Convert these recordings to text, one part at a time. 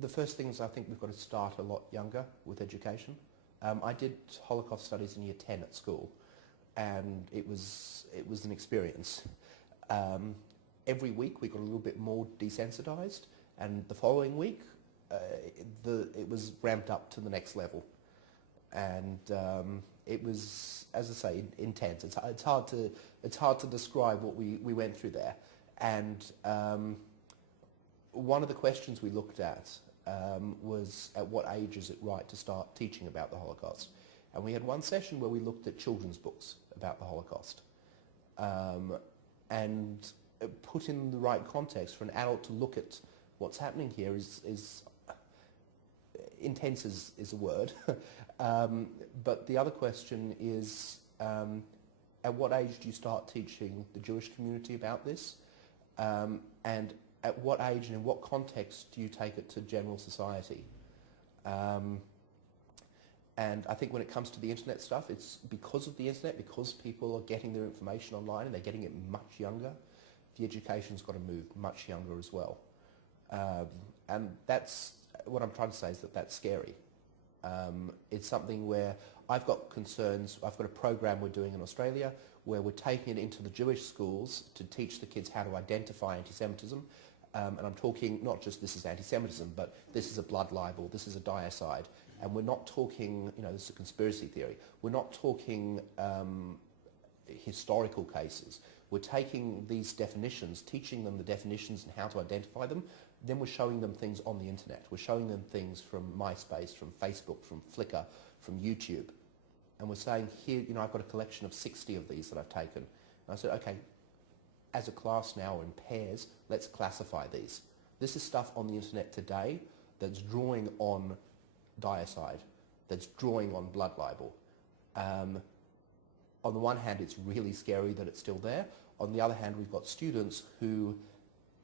The first thing is I think we've got to start a lot younger with education. I did Holocaust studies in year 10 at school, and it was an experience. Every week we got a little bit more desensitized, and the following week it was ramped up to the next level. And it was, as I say, intense. It's hard to describe what we went through there. And one of the questions we looked at was, at what age is it right to start teaching about the Holocaust? And we had one session where we looked at children's books about the Holocaust, and put in the right context for an adult to look at what's happening here is intense is a word. But the other question is, at what age do you start teaching the Jewish community about this? And at what age and in what context do you take it to general society? And I think when it comes to the internet stuff, it's because of the internet, because people are getting their information online and they're getting it much younger, the education's got to move much younger as well. And that's what I'm trying to say, is that that's scary. It's something where I've got concerns. I've got a program we're doing in Australia where we're taking it into the Jewish schools to teach the kids how to identify anti-Semitism. And I'm talking not just this is anti-Semitism, but this is a blood libel, this is a diacide. And we're not talking, this is a conspiracy theory. We're not talking historical cases. We're taking these definitions, teaching them the definitions and how to identify them. Then we're showing them things on the internet. We're showing them things from MySpace, from Facebook, from Flickr, from YouTube. And we're saying, here, I've got a collection of 60 of these that I've taken. And I said, okay, as a class now in pairs, let's classify these. This is stuff on the internet today that's drawing on diacide, that's drawing on blood libel. On the one hand, it's really scary that it's still there. On the other hand, we've got students who,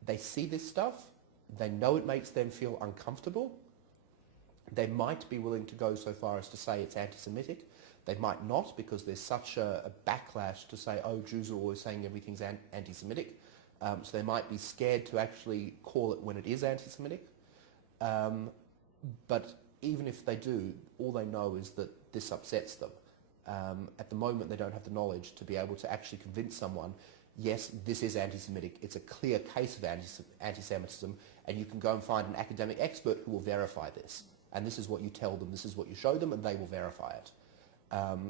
they see this stuff, they know it makes them feel uncomfortable. They might be willing to go so far as to say it's anti-Semitic. They might not, because there's such a backlash to say, oh, Jews are always saying everything's anti-Semitic. So they might be scared to actually call it when it is anti-Semitic. But even if they do, all they know is that this upsets them. At the moment, they don't have the knowledge to be able to actually convince someone, yes, this is anti-Semitic, it's a clear case of anti-Semitism, and you can go and find an academic expert who will verify this. And this is what you tell them, this is what you show them, and they will verify it.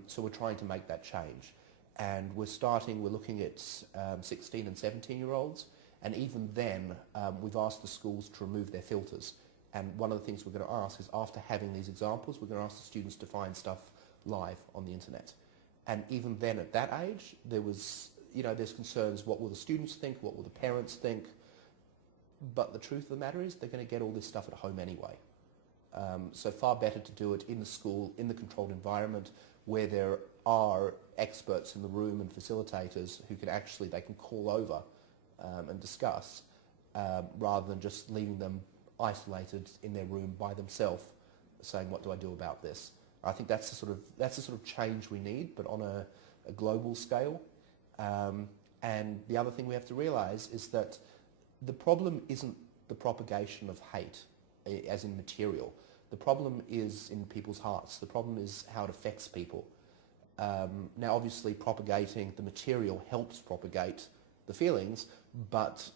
So we're trying to make that change. And we're looking at 16 and 17-year-olds, and even then, we've asked the schools to remove their filters. And one of the things we're going to ask is, after having these examples, we're going to ask the students to find stuff live on the internet. And even then, at that age, there's concerns, what will the students think, what will the parents think? But the truth of the matter is, they're going to get all this stuff at home anyway. So far better to do it in the school, in the controlled environment, where there are experts in the room and facilitators who they can call over and discuss, rather than just leaving them isolated in their room by themselves, saying, what do I do about this? I think that's the sort of change we need, but on a global scale. And the other thing we have to realise is that the problem isn't the propagation of hate, as in material. The problem is in people's hearts. The problem is how it affects people. Now, obviously, propagating the material helps propagate the feelings, but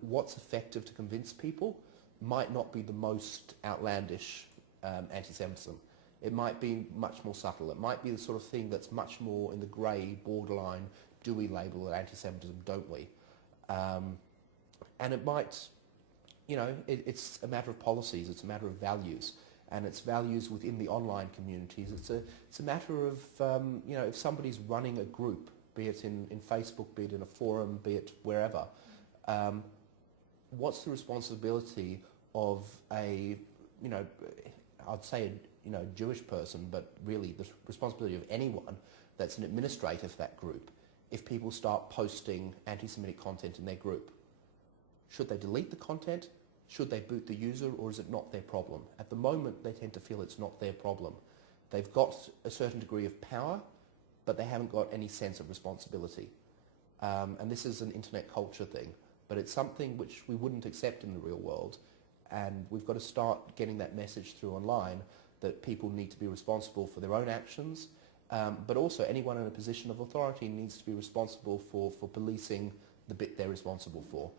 what's effective to convince people might not be the most outlandish anti-Semitism. It might be much more subtle. It might be the sort of thing that's much more in the grey, borderline, do we label it anti-Semitism, don't we? And it might, it's a matter of policies, it's a matter of values, and it's values within the online communities. It's a matter of, if somebody's running a group, be it in Facebook, be it in a forum, be it wherever, what's the responsibility of I'd say a Jewish person, but really the responsibility of anyone that's an administrator for that group, if people start posting anti-Semitic content in their group? Should they delete the content? Should they boot the user, or is it not their problem? At the moment, they tend to feel it's not their problem. They've got a certain degree of power, but they haven't got any sense of responsibility. And this is an internet culture thing, but it's something which we wouldn't accept in the real world. and we've got to start getting that message through online that people need to be responsible for their own actions, but also anyone in a position of authority needs to be responsible for policing the bit they're responsible for.